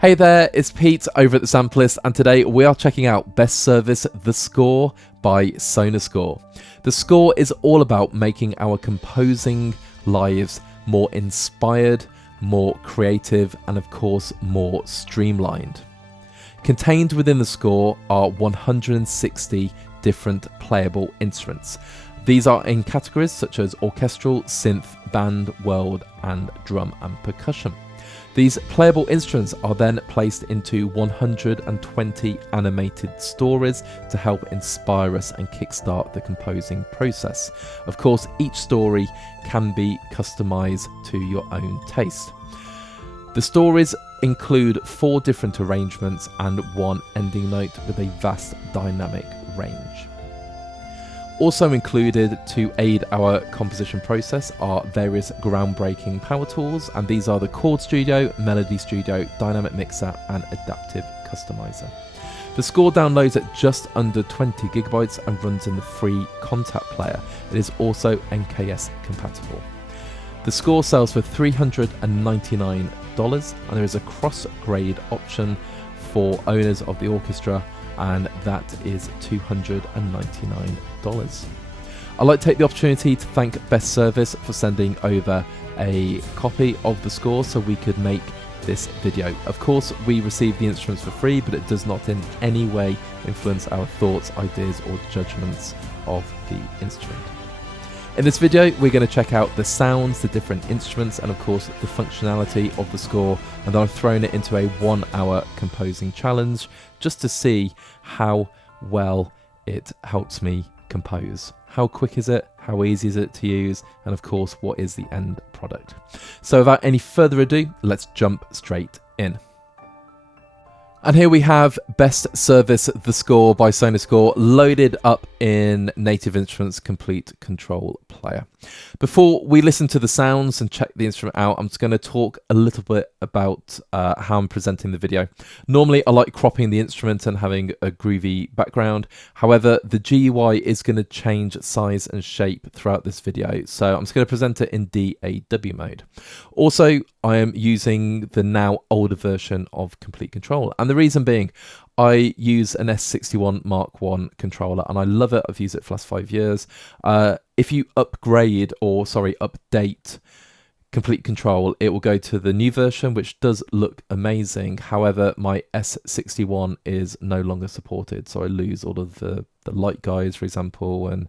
Hey there, it's Pete over at the Sampleist, and today we are checking out Best Service The Score by Sonuscore. The score is all about making our composing lives more inspired, more creative, and of course more streamlined. Contained within the score are 160 different playable instruments. These are in categories such as orchestral, synth, band, world, and drum and percussion. These playable instruments are then placed into 120 animated stories to help inspire us and kickstart the composing process. Of course, each story can be customized to your own taste. The stories include 4 different arrangements and 1 ending note with a vast dynamic range. Also included to aid our composition process are various groundbreaking power tools, and these are the Chord Studio, Melody Studio, Dynamic Mixer and Adaptive Customizer. The score downloads at just under 20 gigabytes and runs in the free Contact Player. It is also NKS compatible. The score sells for $399 and there is a cross-grade option for owners of the Orchestra, and that is $299. I'd like to take the opportunity to thank Best Service for sending over a copy of the score so we could make this video. Of course, we receive the instruments for free, but it does not in any way influence our thoughts, ideas or judgments of the instrument. In this video, we're going to check out the sounds, the different instruments, and of course the functionality of the score, and then I've thrown it into a 1-hour composing challenge just to see how well it helps me compose. How quick is it? How easy is it to use? And of course, what is the end product? So without any further ado, let's jump straight in. And here we have Best Service The Score by Sonuscore loaded up in Native Instruments Complete Control Player. Before we listen to the sounds and check the instrument out, I'm just going to talk a little bit about how I'm presenting the video. Normally I like cropping the instrument and having a groovy background. However, the GUI is going to change size and shape throughout this video, so I'm just going to present it in DAW mode. Also, I am using the now older version of Complete Control, and the reason being, I use an S61 Mark I controller and I love it. I've used it for the last 5 years. If you update Complete Control, it will go to the new version, which does look amazing. However, my S61 is no longer supported, so I lose all of the light guides, for example, and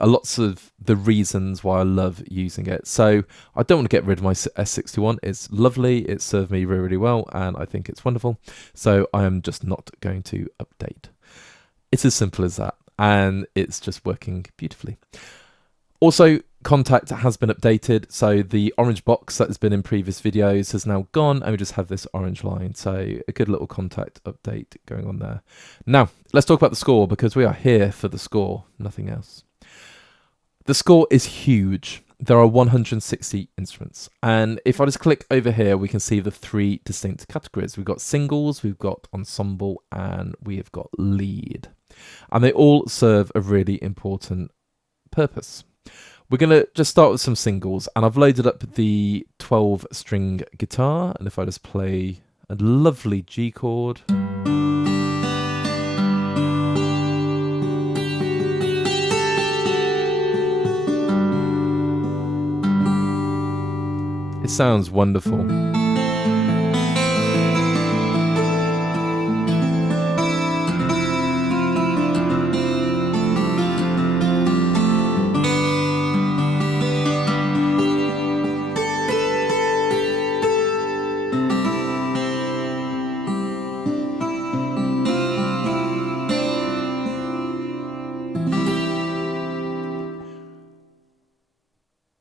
lots of the reasons why I love using it. So I don't want to get rid of my S61. It's lovely, it served me really, really well, and I think it's wonderful. So I am just not going to update. It's as simple as that, and it's just working beautifully. Also, Contact has been updated, so the orange box that has been in previous videos has now gone, and we just have this orange line, so a good little Contact update going on there. Now, let's talk about the score, because we are here for the score, nothing else. The score is huge. There are 160 instruments, and if I just click over here, we can see the 3 distinct categories. We've got singles, we've got ensemble, and we have got lead, and they all serve a really important purpose. We're going to just start with some singles, and I've loaded up the 12-string guitar, and if I just play a lovely G chord. It sounds wonderful.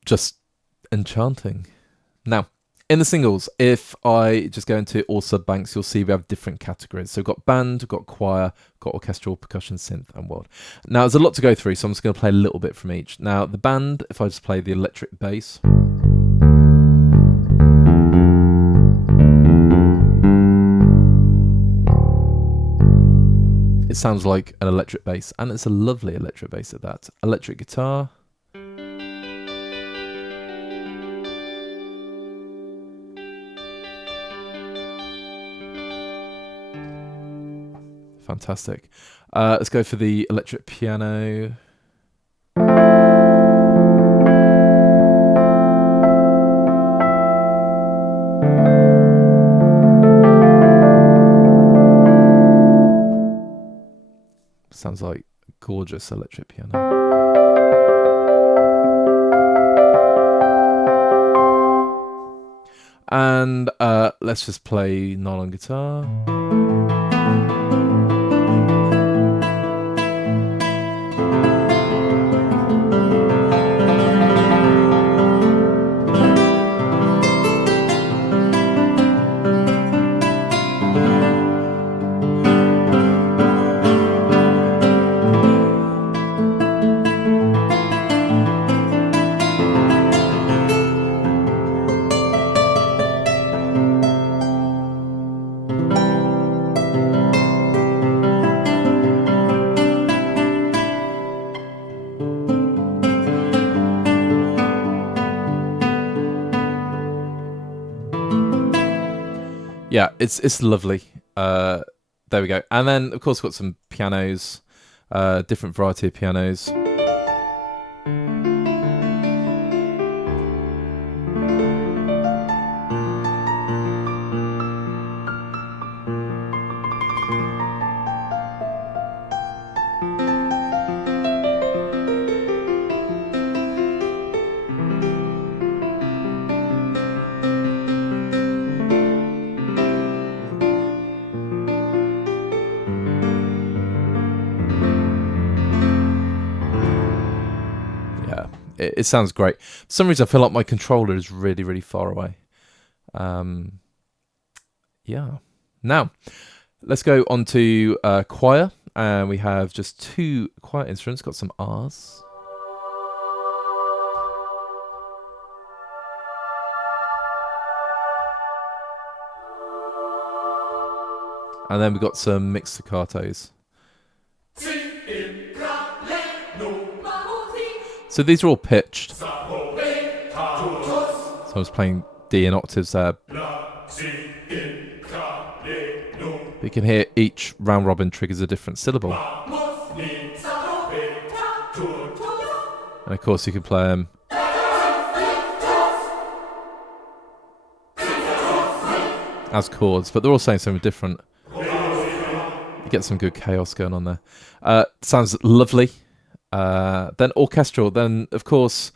Just enchanting. Now, in the singles, if I just go into all sub-banks, you'll see we have different categories. So we've got band, we've got choir, we've got orchestral, percussion, synth, and world. Now, there's a lot to go through, so I'm just going to play a little bit from each. Now, the band, if I just play the electric bass. It sounds like an electric bass, and it's a lovely electric bass at that. Electric guitar. fantastic. Let's go for the electric piano. Sounds like gorgeous electric piano. And let's just play nylon guitar. Yeah, it's lovely. There we go. And then, of course, got some pianos, different variety of pianos. It sounds great. For some reason, I feel like my controller is really, really far away. Yeah. Now, let's go on to choir. And we have just 2 choir instruments. Got some R's. And then we've got some mixed staccatos. So these are all pitched. So I was playing D in octaves there. You can hear each round robin triggers a different syllable. And of course you can play them as chords, but they're all saying something different. You get some good chaos going on there. Sounds lovely. Then orchestral. Then, of course,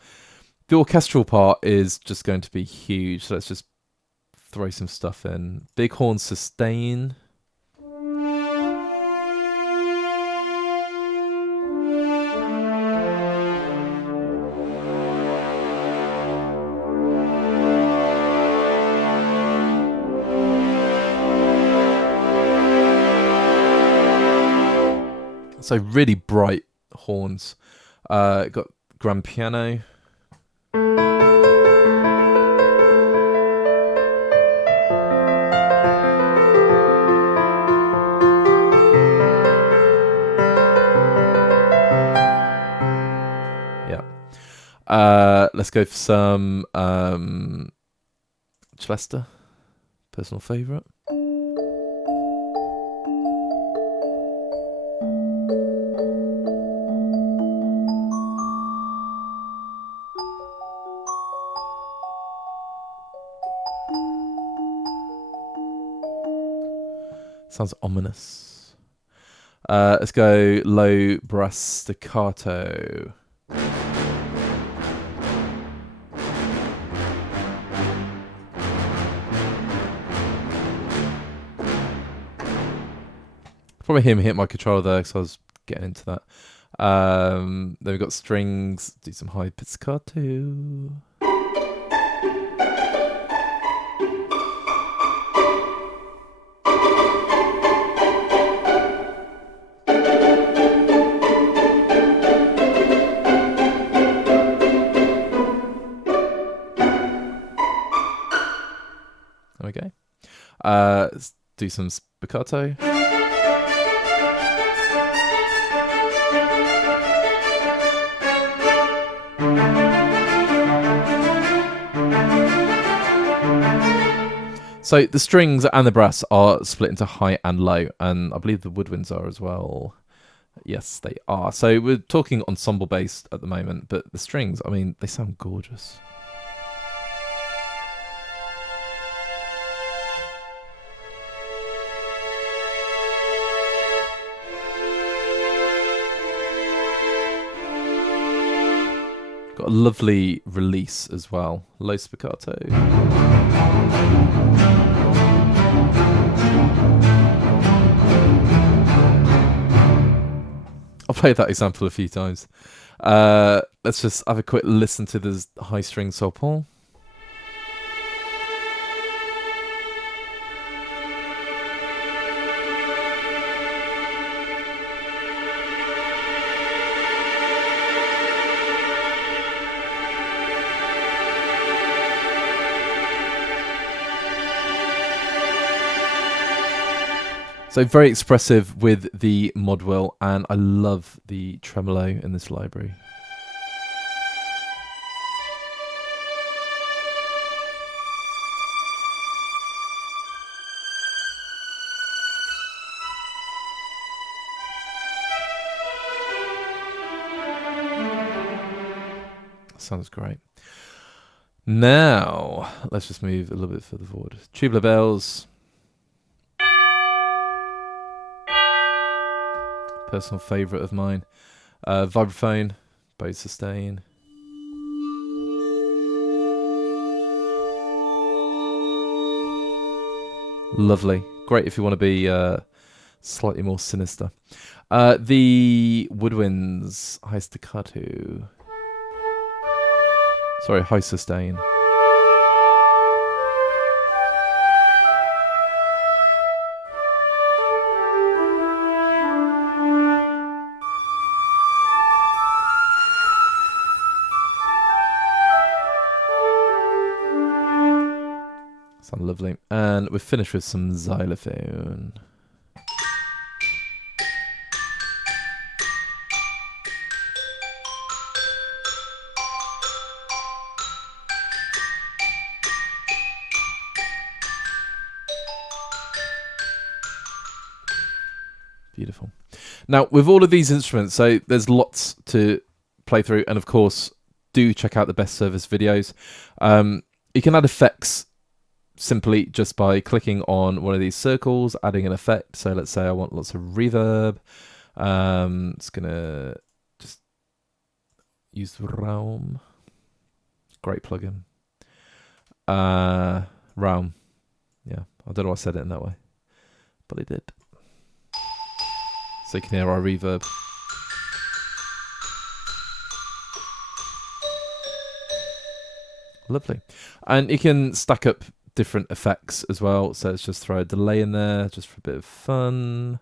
the orchestral part is just going to be huge. So let's just throw some stuff in. Bighorn sustain. So really bright horns. Got grand piano. Yeah. Let's go for some Celesta, personal favourite. Sounds ominous. Let's go low brass staccato. Probably hear me hit my controller there because I was getting into that. Then we've got strings. Do some high pizzicato. Okay. Let's do some spiccato. So the strings and the brass are split into high and low, and I believe the woodwinds are as well. Yes, they are. So we're talking ensemble based at the moment, but the strings, I mean, they sound gorgeous. Got a lovely release as well. Low spiccato. I'll play that example a few times. Let's just have a quick listen to this high string sopran. So very expressive with the mod wheel, and I love the tremolo in this library. Sounds great. Now, let's just move a little bit further forward. Tubular bells. Personal favourite of mine. Vibraphone, bow sustain. Lovely. Great if you want to be slightly more sinister. The woodwinds, high staccato. Sorry, high sustain. Sound lovely. And we're finished with some xylophone. Beautiful. Now, with all of these instruments, so there's lots to play through, and of course, do check out the best service videos. You can add effects simply just by clicking on one of these circles, adding an effect. So let's say I want lots of reverb. It's gonna just use Realm. Great plugin. Realm. Yeah, I don't know why I said it in that way, but I did. So you can hear our reverb. Lovely. And you can stack up different effects as well. So let's just throw a delay in there just for a bit of fun.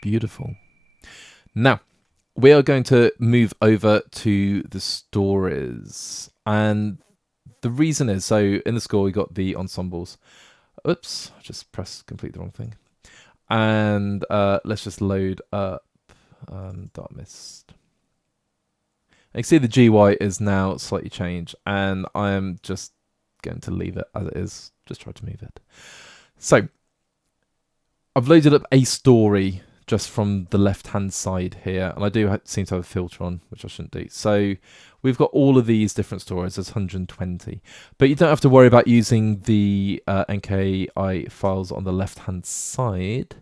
Beautiful. Now, we are going to move over to the stories. And the reason is, so in the score, we got the ensembles. Oops, I just pressed completely the wrong thing. And let's just load up Dark Mist. You can see the GY is now slightly changed, and I am just going to leave it as it is. Just try to move it. So I've loaded up a story just from the left-hand side here, and I do seem to have a filter on, which I shouldn't do. So we've got all of these different stories. There's 120, but you don't have to worry about using the NKI files on the left-hand side.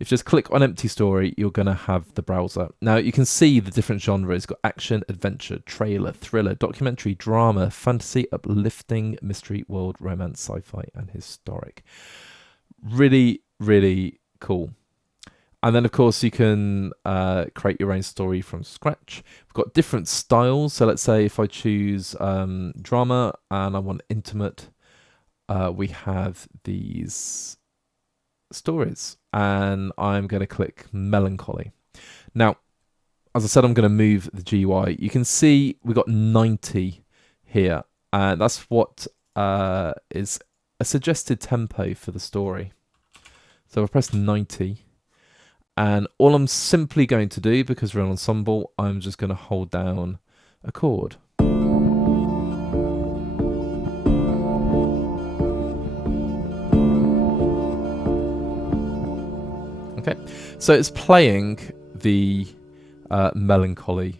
If you just click on empty story, you're going to have the browser. Now you can see the different genres. It's got action, adventure, trailer, thriller, documentary, drama, fantasy, uplifting, mystery, world, romance, sci-fi, and historic. Really, really cool. And then, of course, you can create your own story from scratch. We've got different styles. So let's say if I choose drama and I want intimate, we have these stories. And I'm going to click melancholy. Now, as I said, I'm going to move the GUI. You can see we've got 90 here. And that's what is a suggested tempo for the story. So I press 90. And all I'm simply going to do, because we're an ensemble, I'm just going to hold down a chord. Okay, so it's playing the melancholy.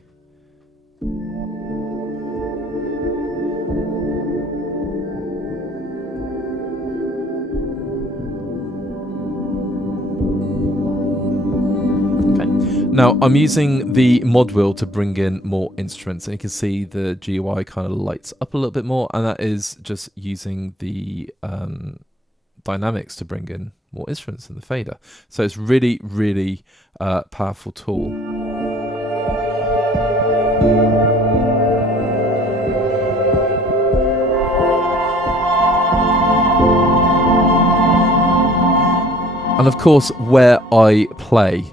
Now, I'm using the mod wheel to bring in more instruments, and you can see the GUI kind of lights up a little bit more, and that is just using the dynamics to bring in more instruments in the fader. So it's really, really powerful tool. And of course, where I play,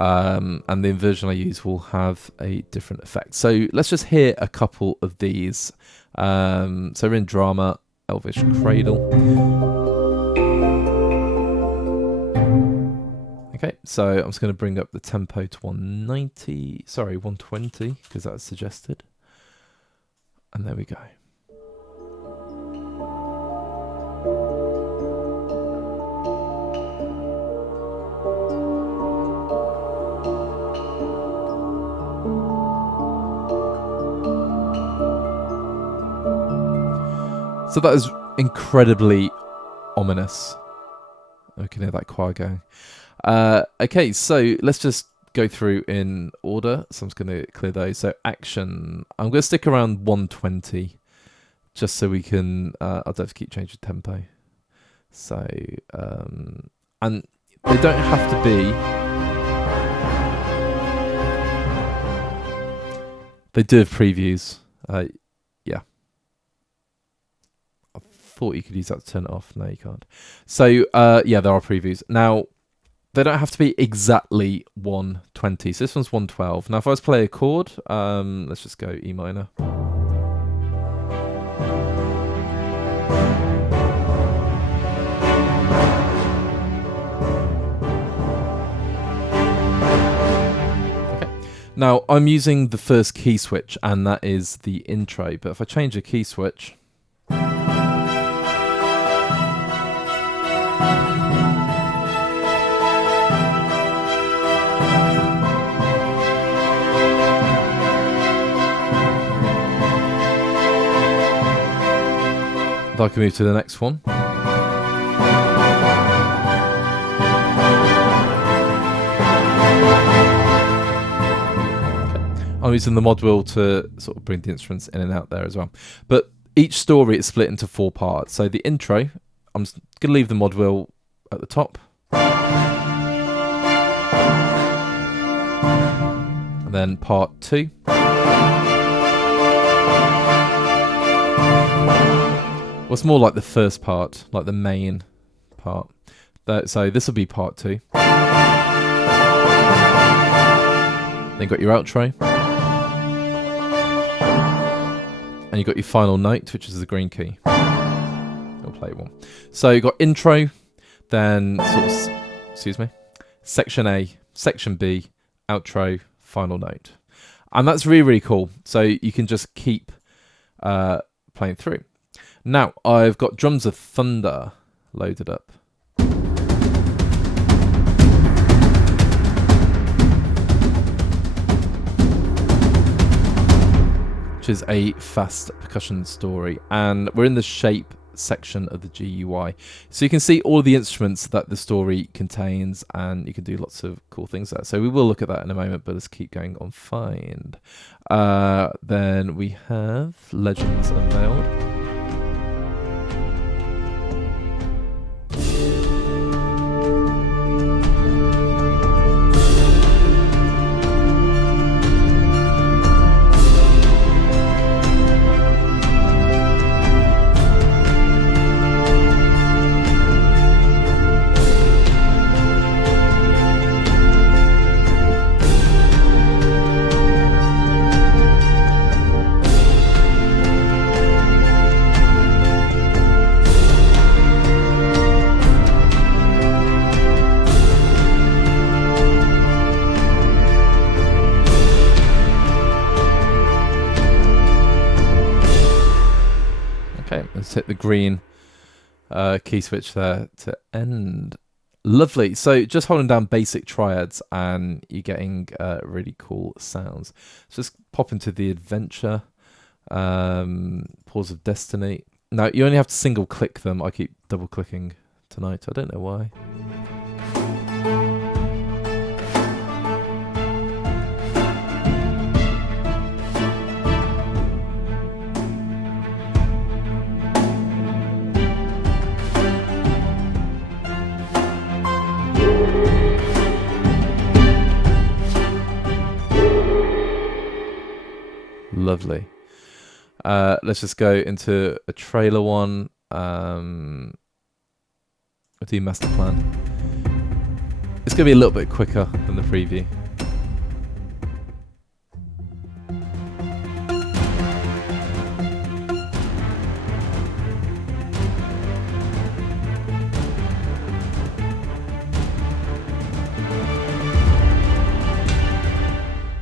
and the version I use will have a different effect. So let's just hear a couple of these. So we're in drama, Elvish Cradle. Okay, so I'm just going to bring up the tempo to 120, because that's suggested. And there we go. So that is incredibly ominous. I can hear that choir going. Okay, so let's just go through in order. So I'm just going to clear those. So action. I'm going to stick around 120, just so we can. I'll have to keep changing tempo. So and they don't have to be. They do have previews. Yeah. I thought you could use that to turn it off. No, you can't. So yeah, there are previews. Now, they don't have to be exactly 120. So this one's 112. Now, if I was to play a chord, let's just go E minor. Okay. Now, I'm using the first key switch, and that is the intro. But if I change a key switch, I can move to the next one. I'm using the mod wheel to sort of bring the instruments in and out there as well. But each story is split into 4 parts. So the intro, I'm just going to leave the mod wheel at the top. And then part 2. Well, it's more like the first part, like the main part. So this will be part 2. Then you've got your outro. And you've got your final note, which is the green key. Or playable. So you've got intro, then section A, section B, outro, final note. And that's really, really cool. So you can just keep playing through. Now, I've got Drums of Thunder loaded up. Which is a fast percussion story. And we're in the shape section of the GUI. So you can see all of the instruments that the story contains, and you can do lots of cool things there. So we will look at that in a moment, but let's keep going on Find. Then we have Legends Unveiled. Let's hit the green key switch there to end. Lovely. So just holding down basic triads and you're getting really cool sounds. So just pop into the adventure, Pause of Destiny. Now you only have to single click them. I keep double clicking tonight. I don't know why. Lovely. Let's just go into a trailer one. I'll do master plan. It's going to be a little bit quicker than the preview.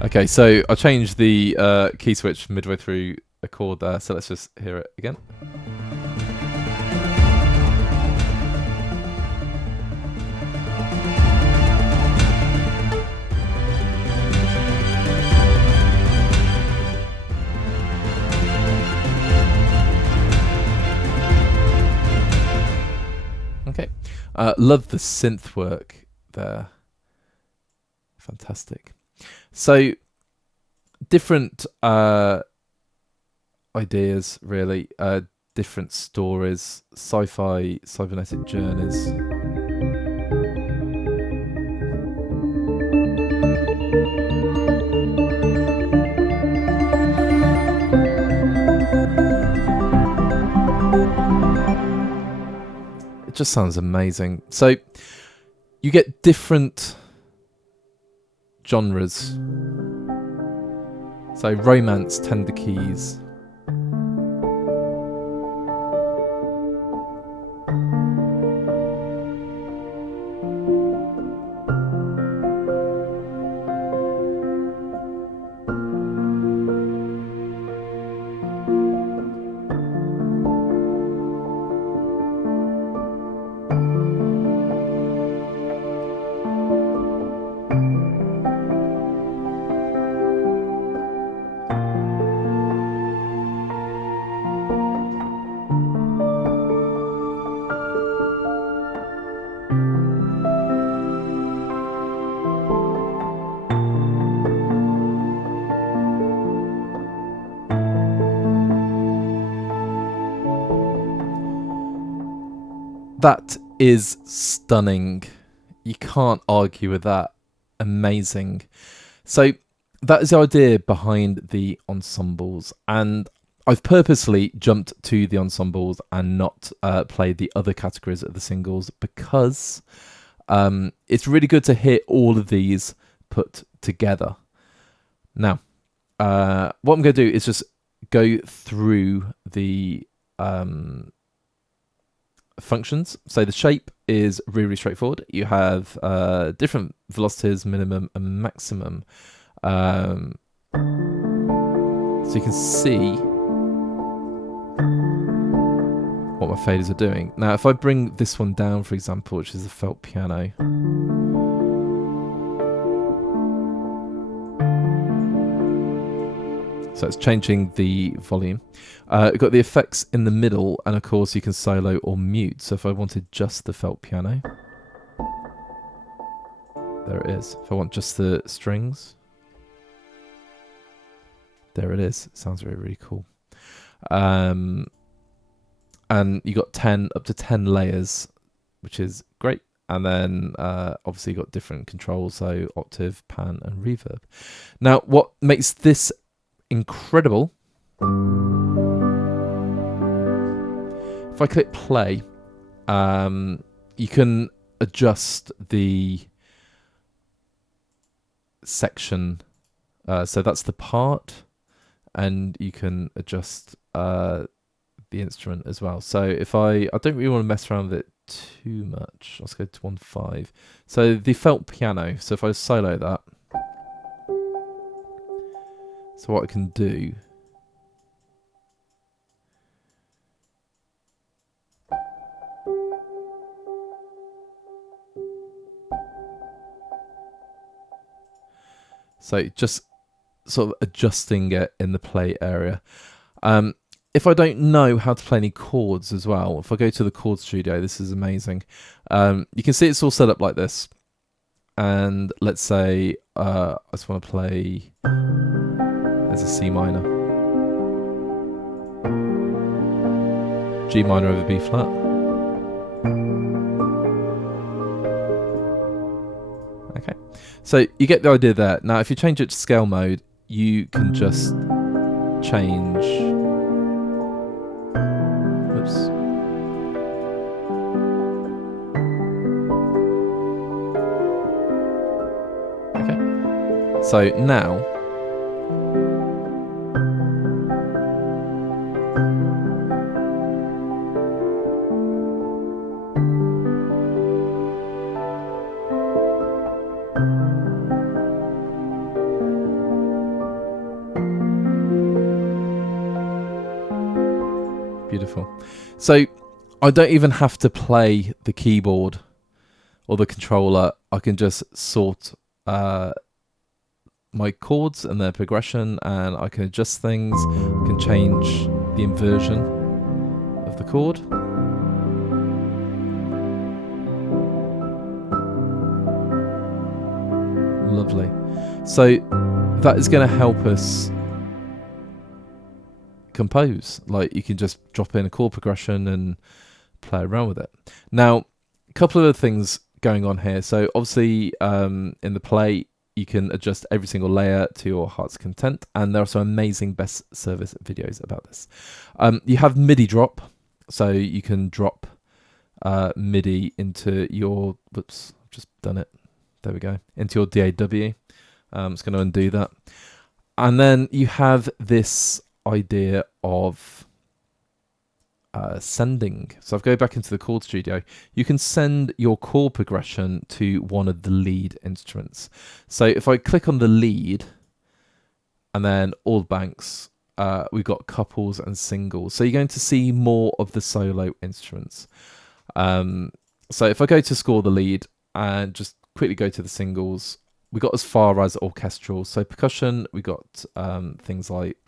Okay, so I changed the key switch midway through a chord there, so let's just hear it again. Okay, love the synth work there. Fantastic. So different ideas, really, different stories, sci-fi, cybernetic journeys. It just sounds amazing. So you get different genres. So romance, tender keys. That is stunning. You can't argue with that. Amazing. So that is the idea behind the ensembles, and I've purposely jumped to the ensembles and not played the other categories of the singles because it's really good to hear all of these put together. Now, what I'm going to do is just go through the functions. So the shape is really straightforward. You have different velocities, minimum and maximum. So you can see what my faders are doing. Now, if I bring this one down, for example, which is the felt piano, so it's changing the volume. We've got the effects in the middle, and of course you can solo or mute. So if I wanted just the felt piano, there it is. If I want just the strings, there it is. It sounds really, really cool. And you got 10 up to 10 layers, which is great. And then obviously you got different controls, so octave, pan, and reverb. Now, what makes this incredible, if I click play, you can adjust the section. So that's the part, and you can adjust the instrument as well. So if I don't really want to mess around with it too much, let's go to 1.5. So the felt piano, so if I solo that, so what I can do So just sort of adjusting it in the play area. If I don't know how to play any chords as well, if I go to the chord studio, this is amazing. You can see it's all set up like this. And let's say I just want to play, there's a C minor. G minor over B flat. Okay, so you get the idea there. Now if you change it to scale mode, you can just change, oops. Okay, so now beautiful. So I don't even have to play the keyboard or the controller. I can just sort my chords and their progression, and I can adjust things. I can change the inversion of the chord. Lovely. So that is going to help us compose. Like, you can just drop in a chord progression and play around with it. Now, a couple of other things going on here. So obviously in the play, you can adjust every single layer to your heart's content, and there are some amazing best service videos about this. You have MIDI drop, so you can drop MIDI into your, whoops, I've just done it, there we go, into your DAW. It's going to undo that. And then you have this idea of sending. So I've go back into the chord studio. You can send your chord progression to one of the lead instruments. So if I click on the lead and then all banks, we've got couples and singles. So you're going to see more of the solo instruments. So if I go to score the lead and just quickly go to the singles, we got as far as orchestral. So percussion, we got things like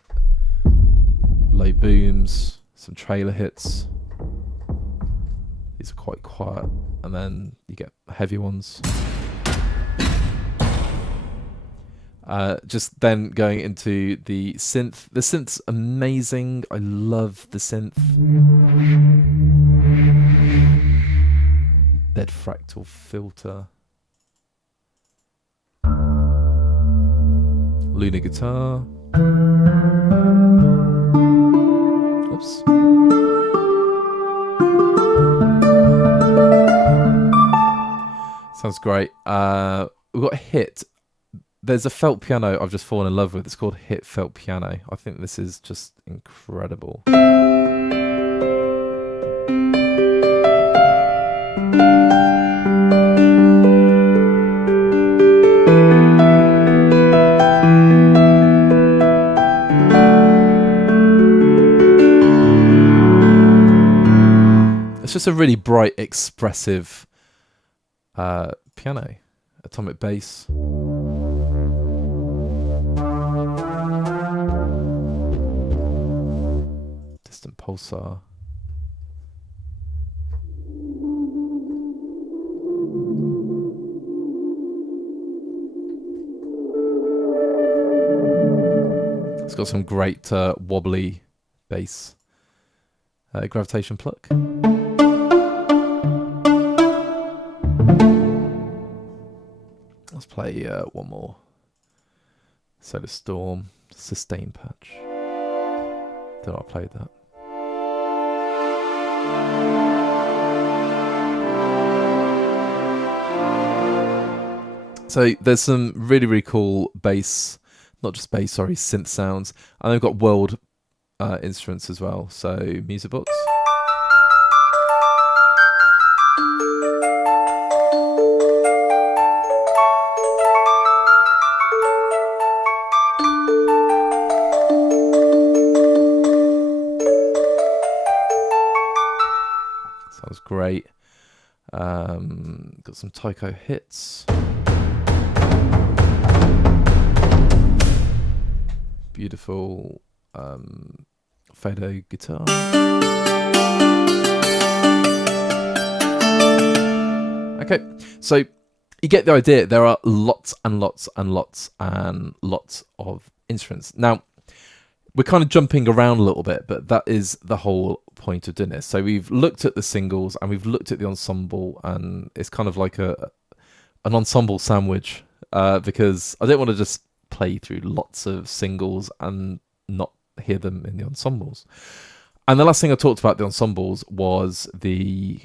low booms, some trailer hits. These are quite quiet, and then you get heavy ones. Just then going into the synth. The synth's amazing. I love the synth. Dead fractal filter. Lunar guitar. Oops. Sounds great. We've got Hit. There's a felt piano I've just fallen in love with. It's called Hit Felt Piano. I think this is just incredible. It's just a really bright, expressive piano. Atomic bass. Distant pulsar. It's got some great wobbly bass. Gravitation pluck. Let's play one more. Solar Storm, Sustain Patch. Don't know I played that. So there's some really, really cool bass, not just bass, sorry, synth sounds. And they've got world instruments as well. So music box. Sounds great. Got some taiko hits. beautiful fado guitar. Okay, so you get the idea. There are lots and lots and lots and lots of instruments. Now, we're kind of jumping around a little bit, but that is the whole point of doing this. So we've looked at the singles and we've looked at the ensemble, and it's kind of like an ensemble sandwich, because I don't want to just play through lots of singles and not hear them in the ensembles. And the last thing I talked about the ensembles was the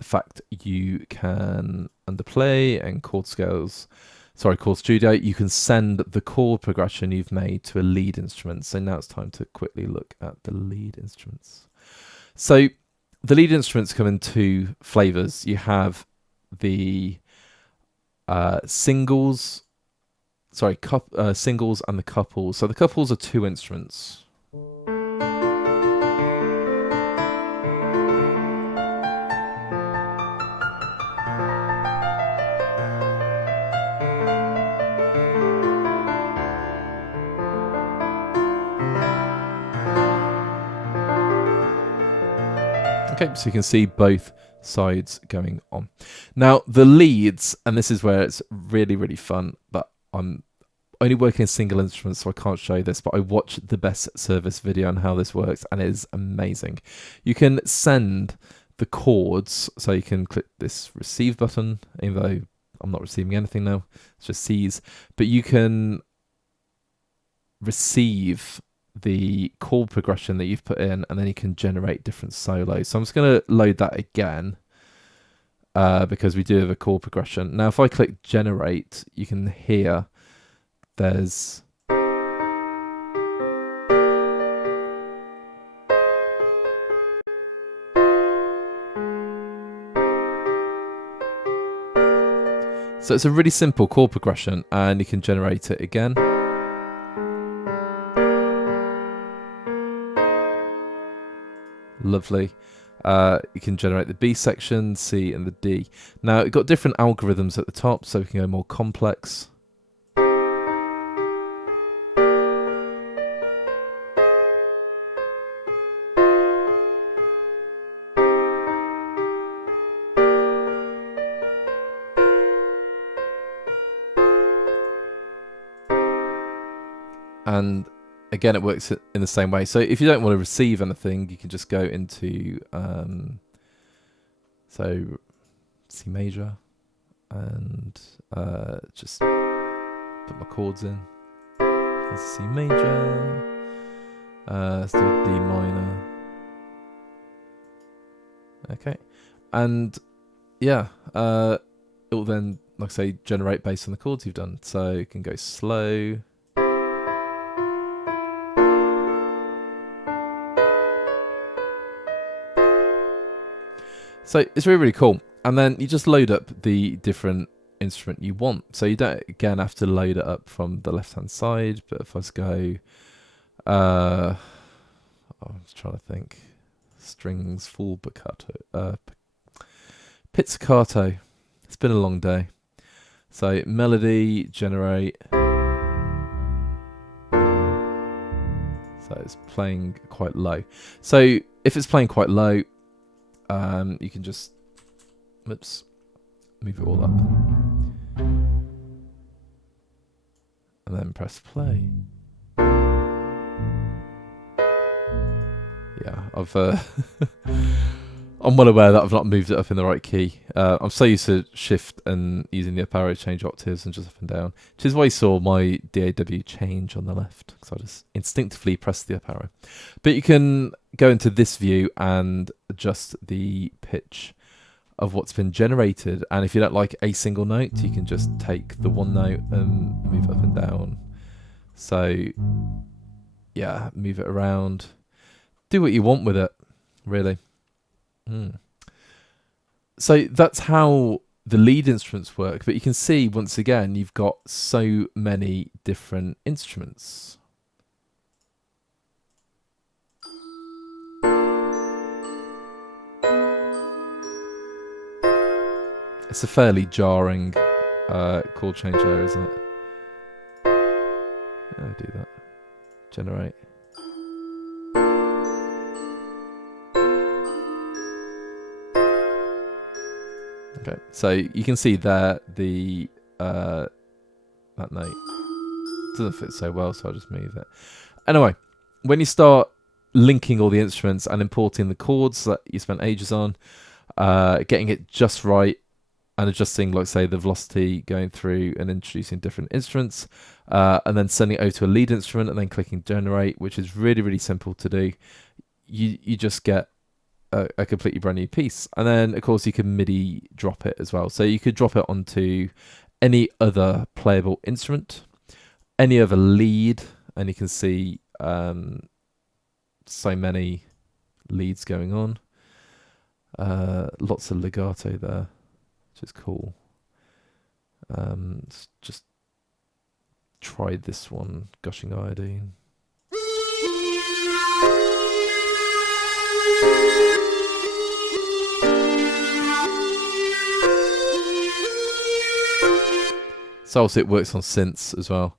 fact you can underplay and chord studio. You can send the chord progression you've made to a lead instrument. So now it's time to quickly look at the lead instruments. So the lead instruments come in two flavors. You have the singles and the couples. So the couples are two instruments. Okay, so you can see both sides going on. Now, the leads, and this is where it's really, really fun, but I'm only working in single instruments, so I can't show you this, but I watched the best service video on how this works, and it is amazing. You can send the chords, so you can click this receive button, even though I'm not receiving anything now, it's just C's, but you can receive the chord progression that you've put in, and then you can generate different solos. So I'm just going to load that again, because we do have a chord progression. Now, if I click generate, you can hear there's so it's a really simple chord progression, and you can generate it again. Lovely. You can generate the B section, C and the D. Now, you've got different algorithms at the top, so we can go more complex. And again, it works in the same way. So if you don't want to receive anything, you can just go into so C major, and just put my chords in. There's C major. Let's do D minor. Okay, and yeah, it will then, like I say, generate based on the chords you've done. So you can go slow. So it's really, really cool. And then you just load up the different instrument you want. So you don't, again, have to load it up from the left-hand side. But if I just go, I was trying to think, strings, full pizzicato, pizzicato. It's been a long day. So melody, generate. So it's playing quite low. So if it's playing quite low, you can just, move it all up, and then press play. Yeah, I'm well aware that I've not moved it up in the right key. I'm so used to shift and using the up arrow to change octaves and just up and down, which is why you saw my DAW change on the left, because I just instinctively pressed the up arrow. But you can go into this view and adjust the pitch of what's been generated, and if you don't like a single note, you can just take the one note and move up and down. So yeah, move it around, do what you want with it, really. So that's how the lead instruments work, but you can see once again you've got so many different instruments. It's a fairly jarring chord change there, isn't it? I'll do that. Generate. Okay, so you can see there the that note doesn't fit so well, so I'll just move it. Anyway, when you start linking all the instruments and importing the chords that you spent ages on, getting it just right, and adjusting, like say, the velocity going through and introducing different instruments, and then sending it over to a lead instrument and then clicking generate, which is really, really simple to do. You just get a completely brand new piece. And then, of course, you can MIDI drop it as well. So you could drop it onto any other playable instrument, any other lead, and you can see so many leads going on. Lots of legato there, which is cool. Let's just try this one, Gushing Iodine. So also it works on synths as well.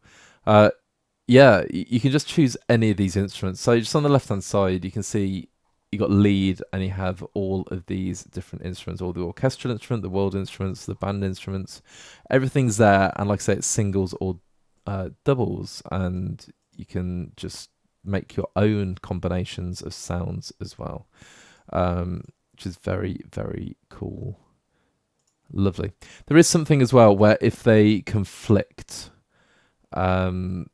Yeah, you can just choose any of these instruments. So just on the left hand side, you can see you got lead, and you have all of these different instruments, all the orchestral instrument, the world instruments, the band instruments, everything's there. And like I say, it's singles or doubles, and you can just make your own combinations of sounds as well, which is very, very cool. Lovely. There is something as well where if they conflict, it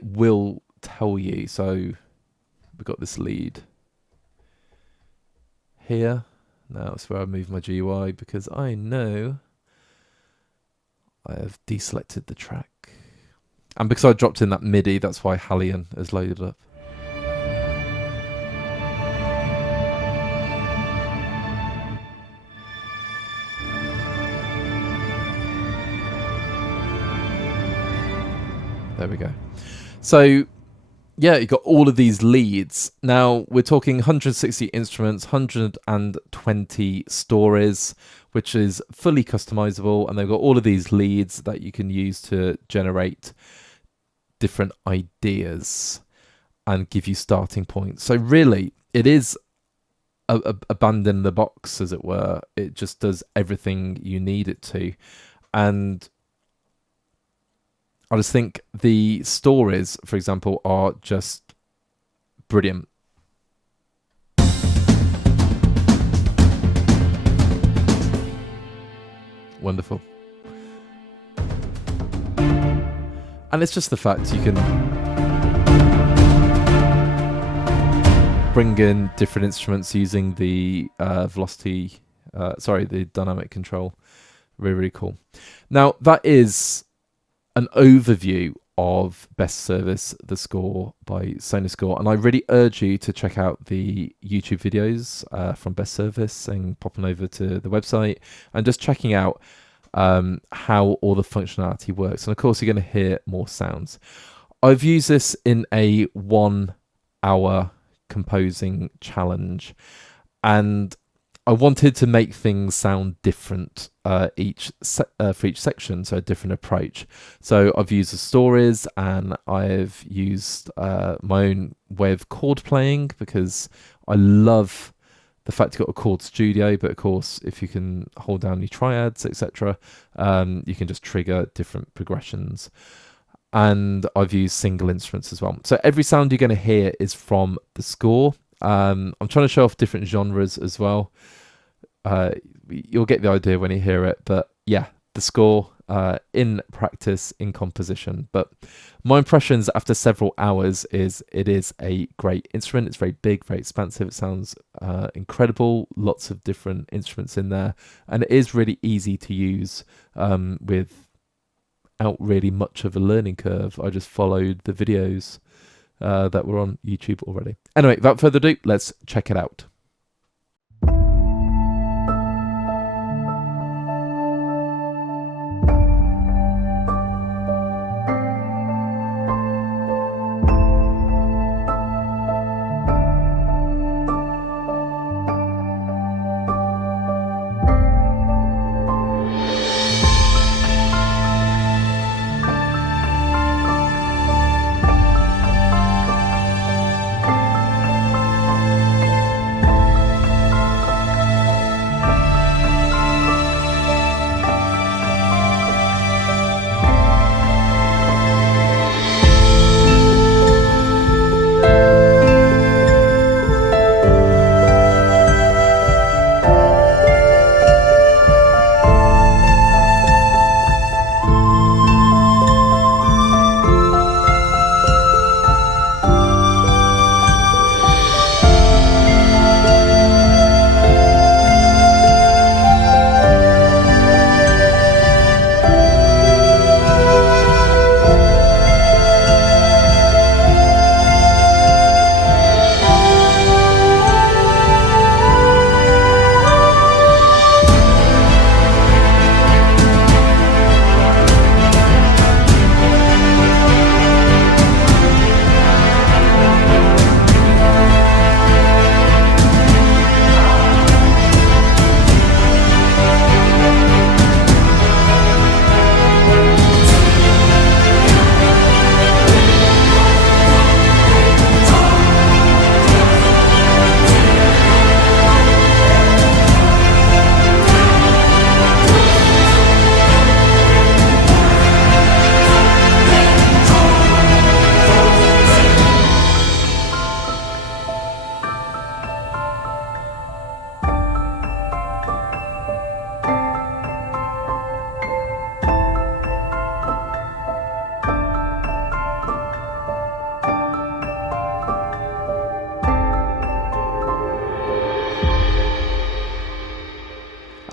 will tell you. So we've got this lead here. Now that's where I move my GUI, because I know I have deselected the track. And because I dropped in that MIDI, that's why Hallion is loaded up. There we go. So yeah, you've got all of these leads. Now we're talking 160 instruments, 120 stories, which is fully customizable, and they've got all of these leads that you can use to generate different ideas and give you starting points. So really, it is a band in the box, as it were. It just does everything you need it to. And I just think the stories, for example, are just brilliant. Wonderful. And it's just the fact you can bring in different instruments using the the dynamic control. Really, really cool. Now, that is an overview of Best Service, the Score by Sonuscore, and I really urge you to check out the YouTube videos from Best Service and popping over to the website and just checking out how all the functionality works. And of course, you're going to hear more sounds. I've used this in a 1 hour composing challenge, and I wanted to make things sound different for each section, so a different approach. So I've used the stories, and I've used my own way of chord playing, because I love the fact you've got a chord studio, but of course, if you can hold down your triads, etc., you can just trigger different progressions. And I've used single instruments as well. So every sound you're going to hear is from the score. I'm trying to show off different genres as well. You'll get the idea when you hear it, but yeah, the score in practice, in composition. But my impressions after several hours is it is a great instrument. It's very big, very expansive. It sounds incredible. Lots of different instruments in there, and it is really easy to use without really much of a learning curve. I just followed the videos that were on YouTube already. Anyway, without further ado, let's check it out.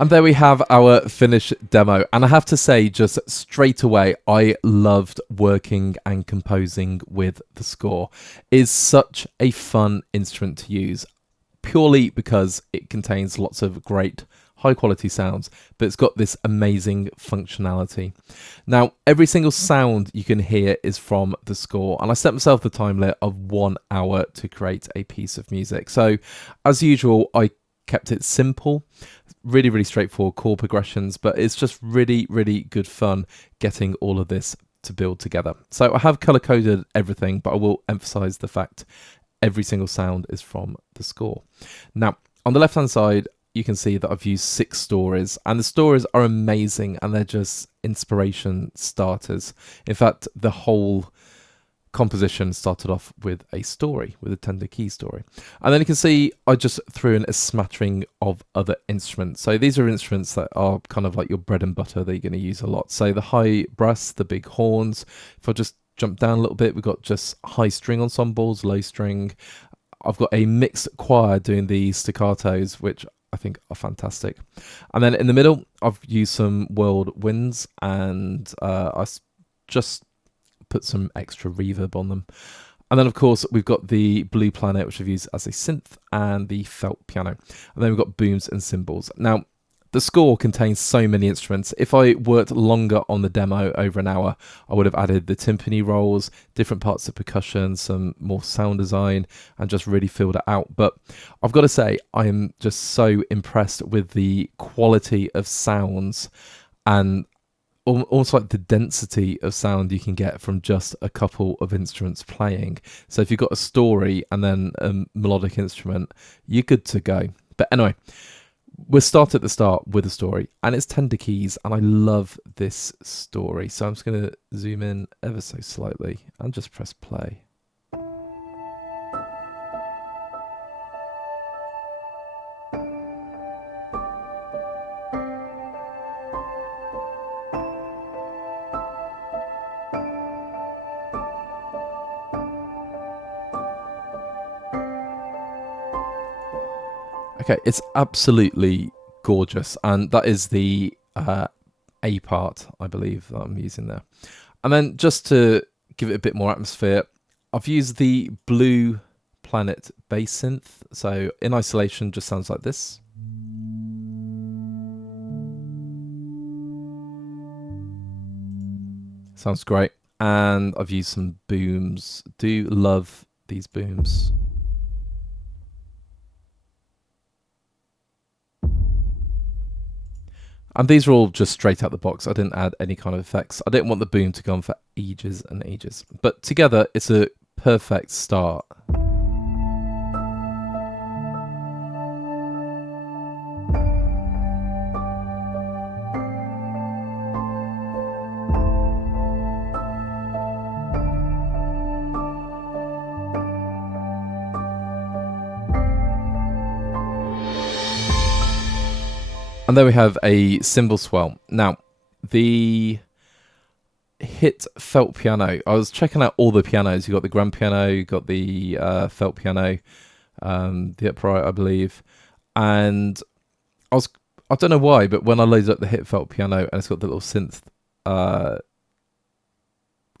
And there we have our finished demo. And I have to say, just straight away, I loved working and composing with the Score. It's such a fun instrument to use, purely because it contains lots of great high quality sounds, but it's got this amazing functionality. Now, every single sound you can hear is from the Score, and I set myself the time limit of 1 hour to create a piece of music. So as usual, I kept it simple, really straightforward chord progressions, but it's just really good fun getting all of this to build together. So I have color coded everything, but I will emphasize the fact every single sound is from the Score. Now, on the left hand side, you can see that I've used 6 stories, and the stories are amazing, and they're just inspiration starters. In fact, the whole composition started off with a story, with a tender key story. And then you can see I just threw in a smattering of other instruments. So these are instruments that are kind of like your bread and butter that you're going to use a lot. So the high brass, the big horns. If I just jump down a little bit, we've got just high string ensembles, low string. I've got a mixed choir doing the staccatos, which I think are fantastic. And then in the middle, I've used some world winds, and I just put some extra reverb on them. And then of course we've got the Blue Planet, which I've used as a synth, and the felt piano. And then we've got booms and cymbals. Now, the Score contains so many instruments. If I worked longer on the demo, over an hour, I would have added the timpani rolls, different parts of percussion, some more sound design, and just really filled it out. But I've got to say, I am just so impressed with the quality of sounds and almost like the density of sound you can get from just a couple of instruments playing. So if you've got a story and then a melodic instrument, you're good to go. But anyway, we'll start at the start with a story, and it's tender keys, and I love this story. So I'm just going to zoom in ever so slightly and just press play. Okay, it's absolutely gorgeous, and that is the A part, I believe, that I'm using there. And then just to give it a bit more atmosphere, I've used the Blue Planet bass synth. So in isolation, just sounds like this. Sounds great. And I've used some booms. Do love these booms. And these are all just straight out the box. I didn't add any kind of effects. I didn't want the boom to go on for ages and ages. But together, it's a perfect start. And then we have a cymbal swell. Now, the hit felt piano. I was checking out all the pianos. You got the grand piano, you got the felt piano, the upright, I believe. And I don't know why, but when I loaded up the hit felt piano and it's got the little synth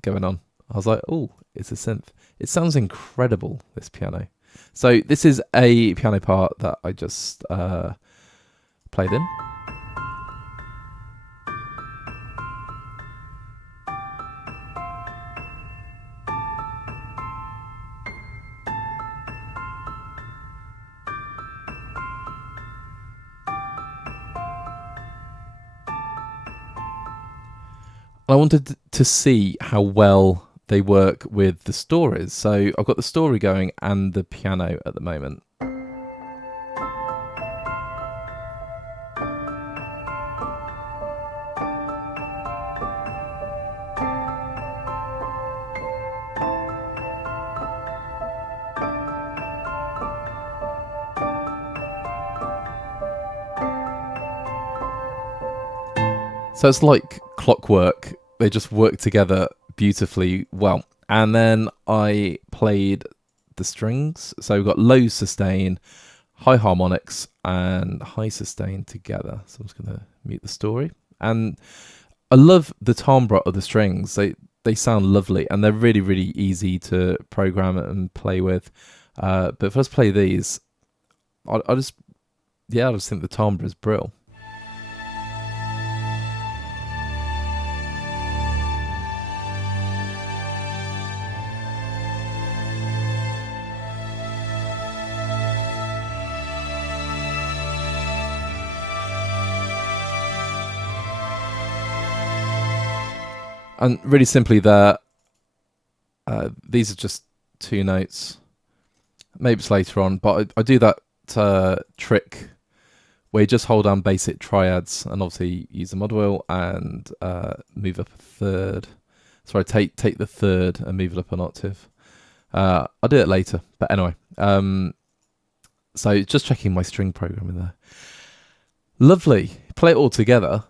going on, I was like, oh, it's a synth. It sounds incredible, this piano. So this is a piano part that I just played in. I wanted to see how well they work with the stories. So I've got the story going and the piano at the moment. So it's like clockwork. They just work together beautifully well. And then I played the strings. So we've got low sustain, high harmonics and high sustain together. So I'm just going to mute the story. And I love the timbre of the strings. They sound lovely, and they're really, really easy to program and play with. But if I just play these, I just think the timbre is brilliant. And really simply there, these are just 2 notes. Maybe it's later on, but I do that trick where you just hold down basic triads and obviously use the mod wheel and move up a third. Sorry, take the third and move it up an octave. I'll do it later, but anyway. So just checking my string programming there. Lovely. Play it all together.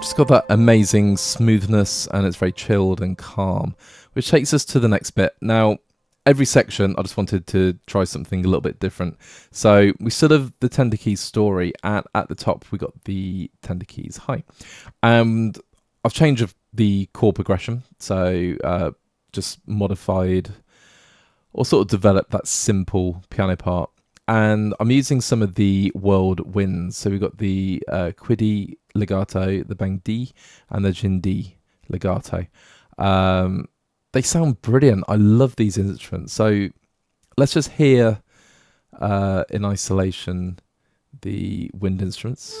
Just got that amazing smoothness, and it's very chilled and calm, which takes us to the next bit. Now, every section, I just wanted to try something a little bit different. So we still have the tender keys story, and at the top we got the tender keys high, and I've changed the chord progression, so just modified or sort of developed that simple piano part. And I'm using some of the world winds. So we've got the Quiddy legato, the Bang D, and the Jindi legato. They sound brilliant. I love these instruments. So let's just hear in isolation the wind instruments.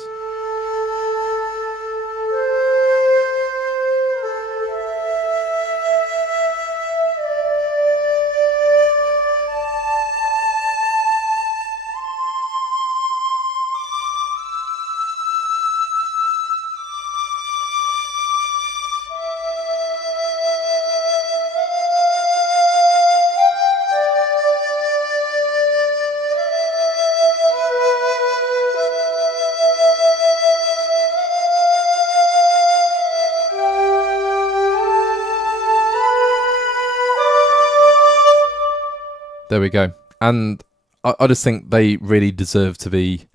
There we go. And I just think they really deserve to be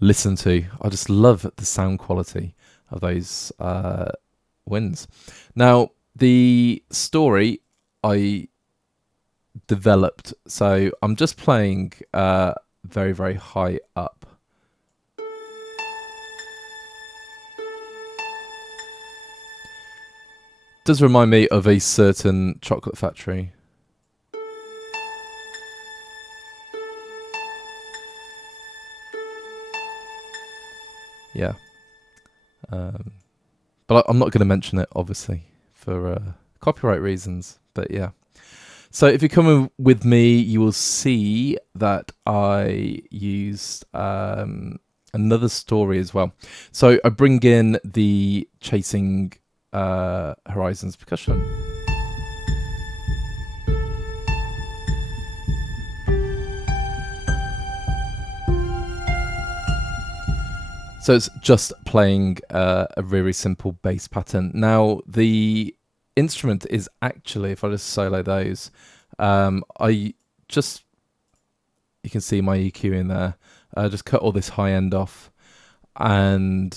listened to. I just love the sound quality of those winds. Now, the story I developed, so I'm just playing very, very high up. Does remind me of a certain chocolate factory. Yeah, but I'm not going to mention it, obviously, for copyright reasons. But yeah, so if you come with me, you will see that I used another story as well. So I bring in the Chasing Horizons percussion. So it's just playing a really simple bass pattern. Now, the instrument is actually, if I just solo those, you can see my EQ in there. Just cut all this high end off. And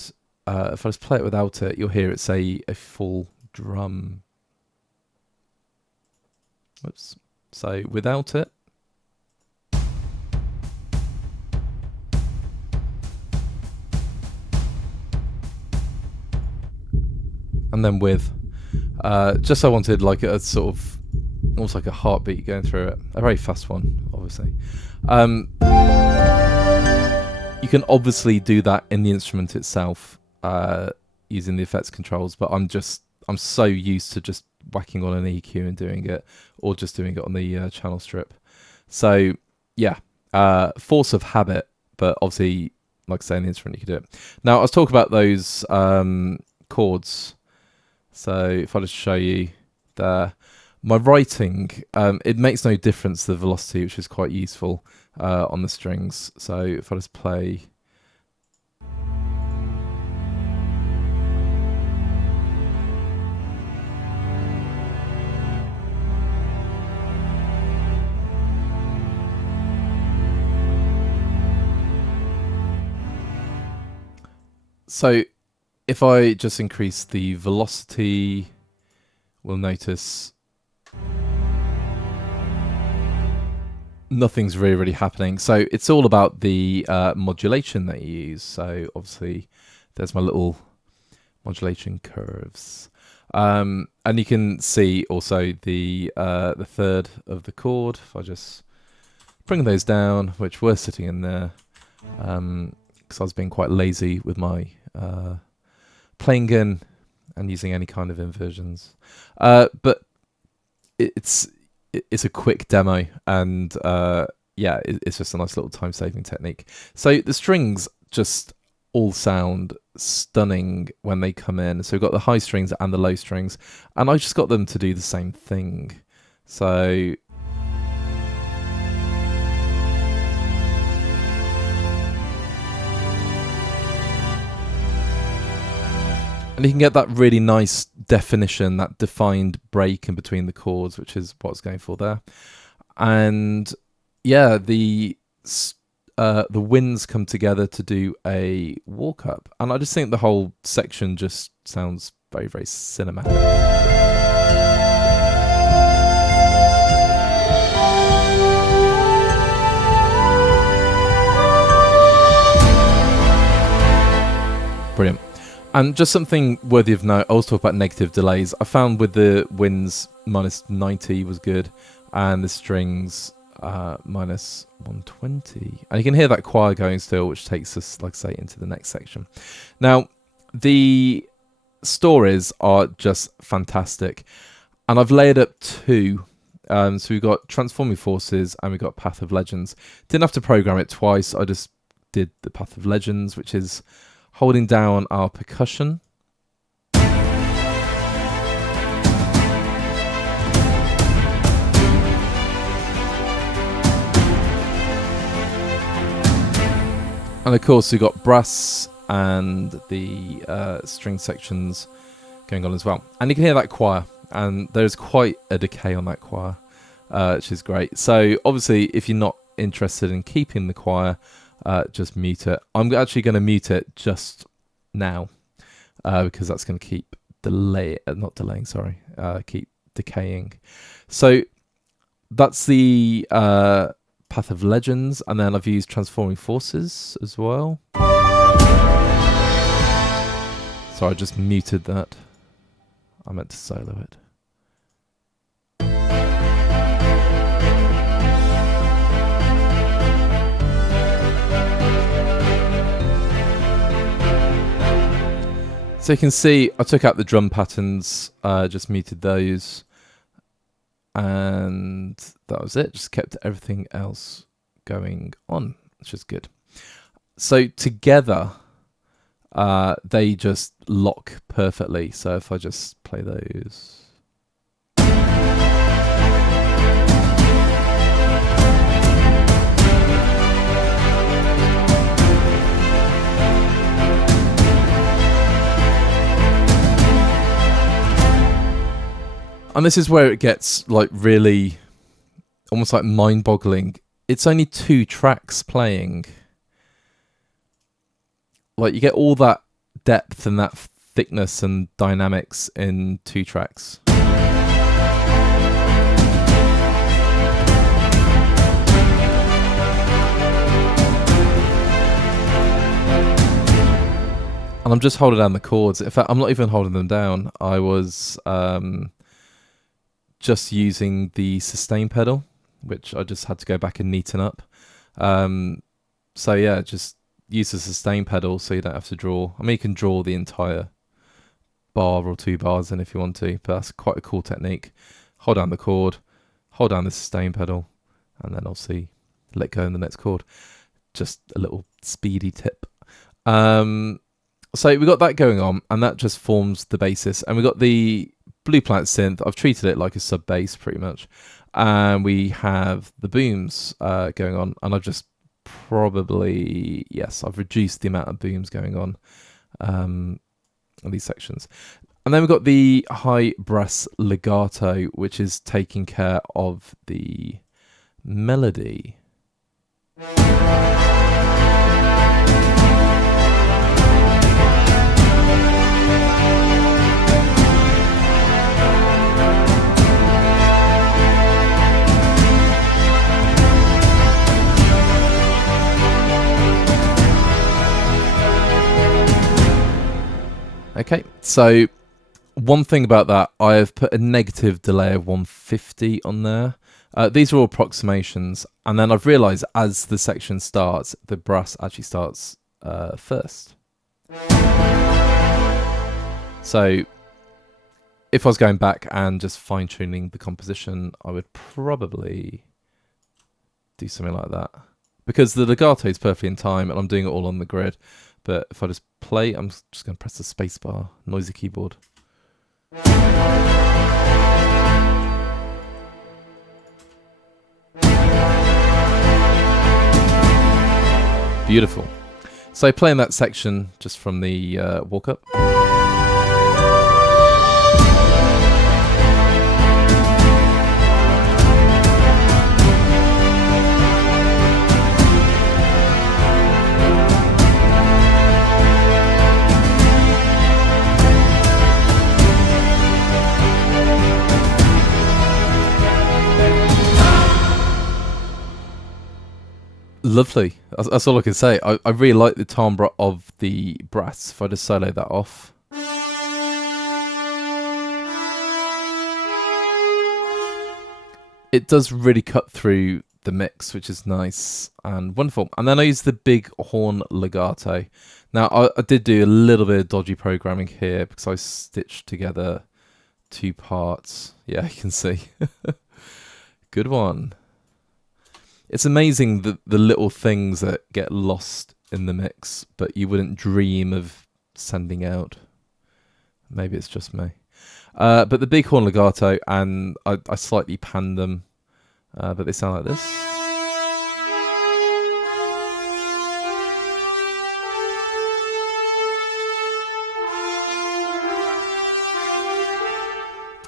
if I just play it without it, you'll hear it say a full drum. Whoops. So without it. And then with, just I wanted like a sort of, almost like a heartbeat going through it. A very fast one, obviously. You can obviously do that in the instrument itself using the effects controls, but I'm so used to just whacking on an EQ and doing it, or just doing it on the channel strip. So yeah, force of habit, but obviously, like I say, in the instrument you can do it. Now I was talking about those chords. So if I just show you there, my writing, it makes no difference to the velocity, which is quite useful on the strings. So if I just play, So if I just increase the velocity, we'll notice nothing's really happening. So it's all about the modulation that you use. So obviously there's my little modulation curves. And you can see also the third of the chord. If I just bring those down, which were sitting in there, because I was being quite lazy with my playing in and using any kind of inversions. But it's a quick demo, and yeah, it's just a nice little time-saving technique. So the strings just all sound stunning when they come in. So we've got the high strings and the low strings, and I just got them to do the same thing. So and you can get that really nice definition, that defined break in between the chords, which is what I was going for there. And yeah, the winds come together to do a walk up, and I just think the whole section just sounds very, very cinematic. Brilliant. And just something worthy of note, I always talk about negative delays. I found with the winds -90 was good, and the strings -120. And you can hear that choir going still, which takes us, like I say, into the next section. Now, the stories are just fantastic. And I've layered up two. So we've got Transforming Forces and we've got Path of Legends. Didn't have to program it twice. I just did the Path of Legends, which is holding down our percussion. And of course we've got brass and the string sections going on as well. And you can hear that choir, and there's quite a decay on that choir, which is great. So obviously if you're not interested in keeping the choir, just mute it. I'm actually going to mute it just now because that's going to keep keep decaying. So that's the Path of Legends, and then I've used Transforming Forces as well. So I just muted that. I meant to solo it. So you can see I took out the drum patterns, just muted those, and that was it. Just kept everything else going on, which is good. So together, they just lock perfectly. So if I just play those. And this is where it gets like really almost like mind-boggling. It's only 2 tracks playing. Like you get all that depth and that thickness and dynamics in 2 tracks. And I'm just holding down the chords. In fact, I'm not even holding them down. I was just using the sustain pedal, which I just had to go back and neaten up. So yeah, just use the sustain pedal so you don't have to draw. I mean, you can draw the entire bar or 2 bars in if you want to, but that's quite a cool technique. Hold down the chord, hold down the sustain pedal, and then obviously let go in the next chord. Just a little speedy tip. So we got that going on, and that just forms the basis. And we got the Blue Planet synth. I've treated it like a sub bass pretty much, and we have the booms going on, and I've just I've reduced the amount of booms going on in these sections. And then we've got the high brass legato, which is taking care of the melody. Okay, so one thing about that, I have put a negative delay of 150 on there. These are all approximations, and then I've realised as the section starts, the brass actually starts first. So if I was going back and just fine-tuning the composition, I would probably do something like that. Because the legato is perfectly in time, and I'm doing it all on the grid. But if I just play, I'm just going to press the spacebar, noisy keyboard. Beautiful. So playing that section just from the walk-up. Lovely. That's all I can say. I really like the timbre of the brass. If I just solo that off. It does really cut through the mix, which is nice and wonderful. And then I use the big horn legato. Now, I did do a little bit of dodgy programming here because I stitched together two parts. Yeah, you can see. Good one. It's amazing the little things that get lost in the mix, but you wouldn't dream of sending out. Maybe it's just me. But the big horn legato, and I slightly panned them, but they sound like this.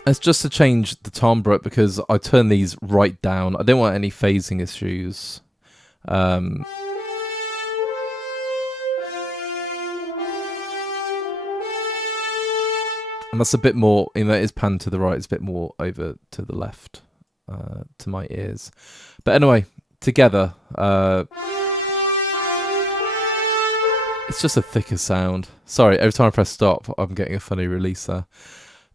It's just to change the timbre because I turn these right down. I don't want any phasing issues. And that's a bit more, you know, it is panned to the right, it's a bit more over to the left, to my ears. But anyway, together, it's just a thicker sound. Sorry, every time I press stop, I'm getting a funny release there.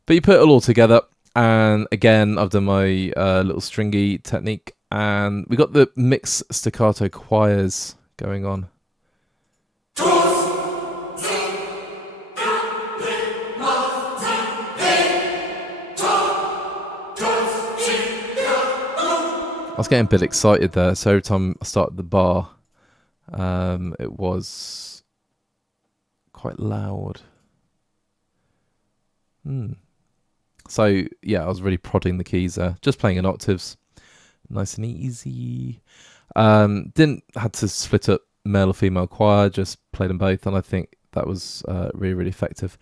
But you put it all together, and again, I've done my little stringy technique, and we got the mix staccato choirs going on. I was getting a bit excited there, so every time I started the bar, it was quite loud. So yeah, I was really prodding the keys there, just playing in octaves, nice and easy. Didn't had to split up male or female choir, just played them both, and I think that was really effective.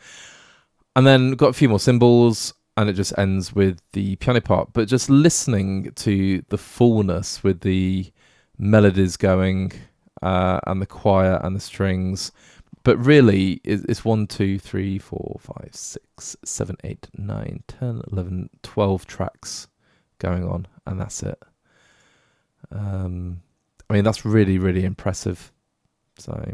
And then got a few more cymbals, and it just ends with the piano part. But just listening to the fullness with the melodies going, and the choir and the strings. But really, it's 1, 2, 3, 4, 5, 6, 7, 8, 9, 10, 11, 12 tracks going on, and that's it. I mean, that's really impressive. So.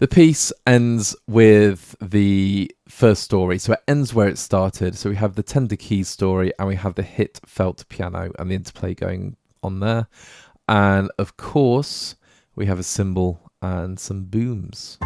The piece ends with the first story, so it ends where it started. So we have the tender keys story, and we have the hit felt piano and the interplay going on there. And of course, we have a cymbal and some booms.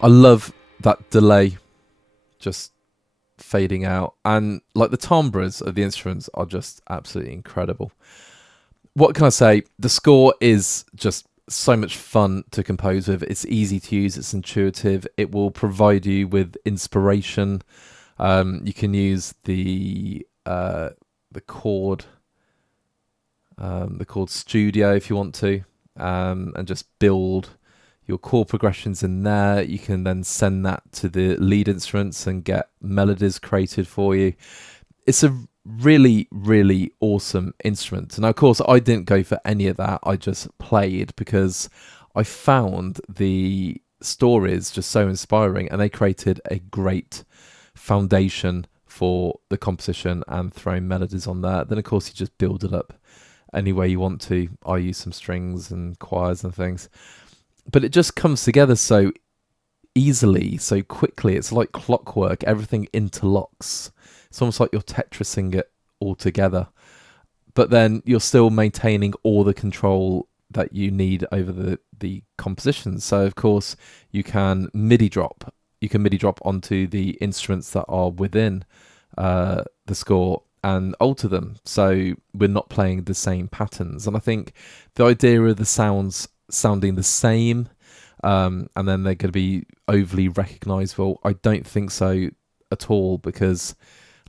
I love that delay just fading out, and like the timbres of the instruments are just absolutely incredible. What can I say? The score is just so much fun to compose with. It's easy to use, it's intuitive, it will provide you with inspiration. You can use the chord studio if you want to, and just build your chord progressions in there. You can then send that to the lead instruments and get melodies created for you. It's a really, really awesome instrument. And of course, I didn't go for any of that. I just played because I found the stories just so inspiring, and they created a great foundation for the composition and throwing melodies on there. Then of course you just build it up any way you want to. I use some strings and choirs and things, but it just comes together so easily, so quickly. It's like clockwork. Everything interlocks. It's almost like you're Tetrising it all together, but then you're still maintaining all the control that you need over the composition. So of course you can MIDI drop. You can MIDI drop onto the instruments that are within the score and alter them, so we're not playing the same patterns. And I think the idea of the sounds sounding the same, and then they're going to be overly recognizable, I don't think so at all, because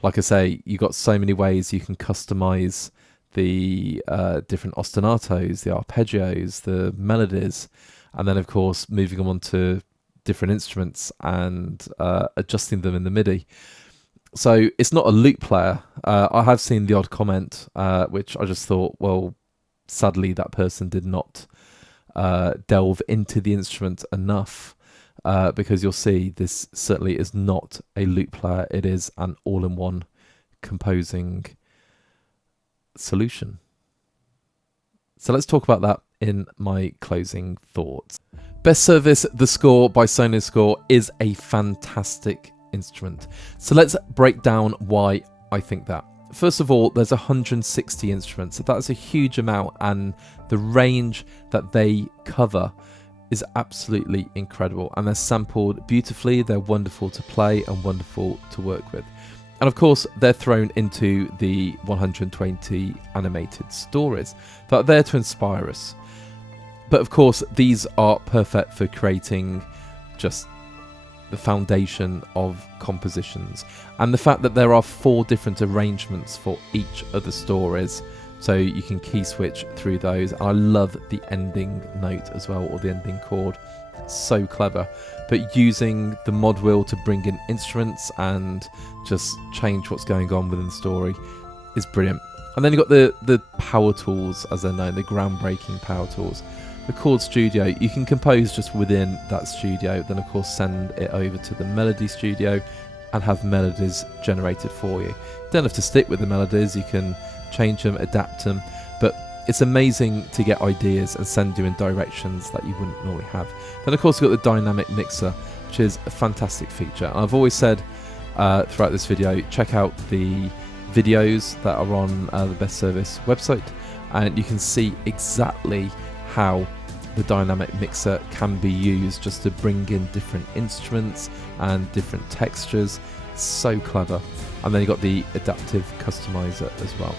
like I say, you got so many ways you can customize the different ostinatos, the arpeggios, the melodies, and then of course moving them onto different instruments and adjusting them in the MIDI. So it's not a loop player. I have seen the odd comment, which I just thought, well, sadly that person did not delve into the instrument enough, because you'll see this certainly is not a loop player. It is an all-in-one composing solution. So let's talk about that in my closing thoughts. Best Service, the Score by Sonuscore, is a fantastic instrument. So let's break down why I think that. First of all, there's 160 instruments. So that's a huge amount, and the range that they cover is absolutely incredible, and they're sampled beautifully. They're wonderful to play and wonderful to work with. And of course, they're thrown into the 120 animated stories that are there to inspire us. But of course, these are perfect for creating just the foundation of compositions. And the fact that there are 4 different arrangements for each of the stories, so you can key switch through those. I love the ending note as well, or the ending chord. So clever. But using the mod wheel to bring in instruments and just change what's going on within the story is brilliant. And then you've got the power tools, as they're known, the groundbreaking power tools. The chord studio, you can compose just within that studio, then of course send it over to the melody studio and have melodies generated for you. You don't have to stick with the melodies, you can change them, adapt them, but it's amazing to get ideas and send you in directions that you wouldn't normally have. Then of course you've got the dynamic mixer, which is a fantastic feature. And I've always said throughout this video, check out the videos that are on the Best Service website, and you can see exactly how the dynamic mixer can be used just to bring in different instruments and different textures. It's so clever. And then you've got the adaptive customizer as well.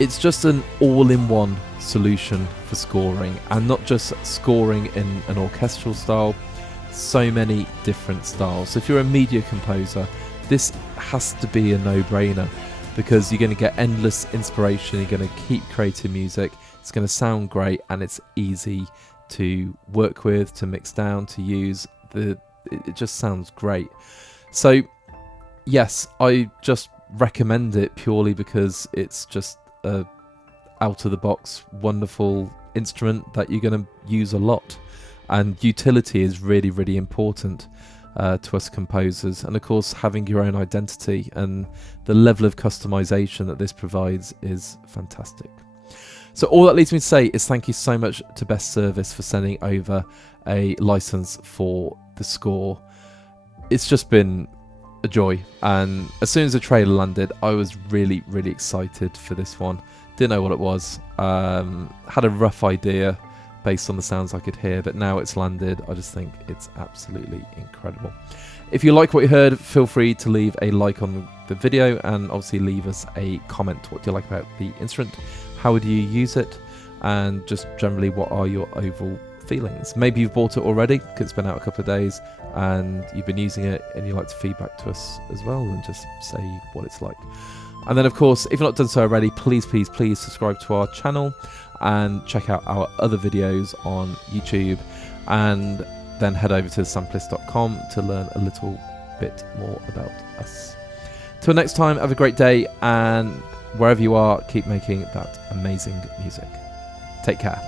It's just an all-in-one solution for scoring, and not just scoring in an orchestral style, so many different styles. So if you're a media composer, this has to be a no-brainer, because you're going to get endless inspiration, you're going to keep creating music, it's going to sound great, and it's easy to work with, to mix down, to use. It just sounds great. So yes, I just recommend it purely because it's just a out of the box wonderful instrument that you're going to use a lot, and utility is really, really important to us composers. And of course, having your own identity and the level of customization that this provides is fantastic. So all that leads me to say is thank you so much to Best Service for sending over a license for the Score. It's just been a joy, and as soon as the trailer landed, I was really, really excited for this one. Didn't know what it was, had a rough idea based on the sounds I could hear, but now it's landed, I just think it's absolutely incredible. If you like what you heard, feel free to leave a like on the video, and obviously leave us a comment. What do you like about the instrument? How would you use it? and just generally what are your overall feelings. Maybe you've bought it already because it's been out a couple of days and you've been using it and you'd like to feedback to us as well and just say what it's like. And then of course, if you've not done so already, please subscribe to our channel and check out our other videos on YouTube, and then head over to sampleist.com to learn a little bit more about us. Till next time, have a great day, and wherever you are, keep making that amazing music. Take care.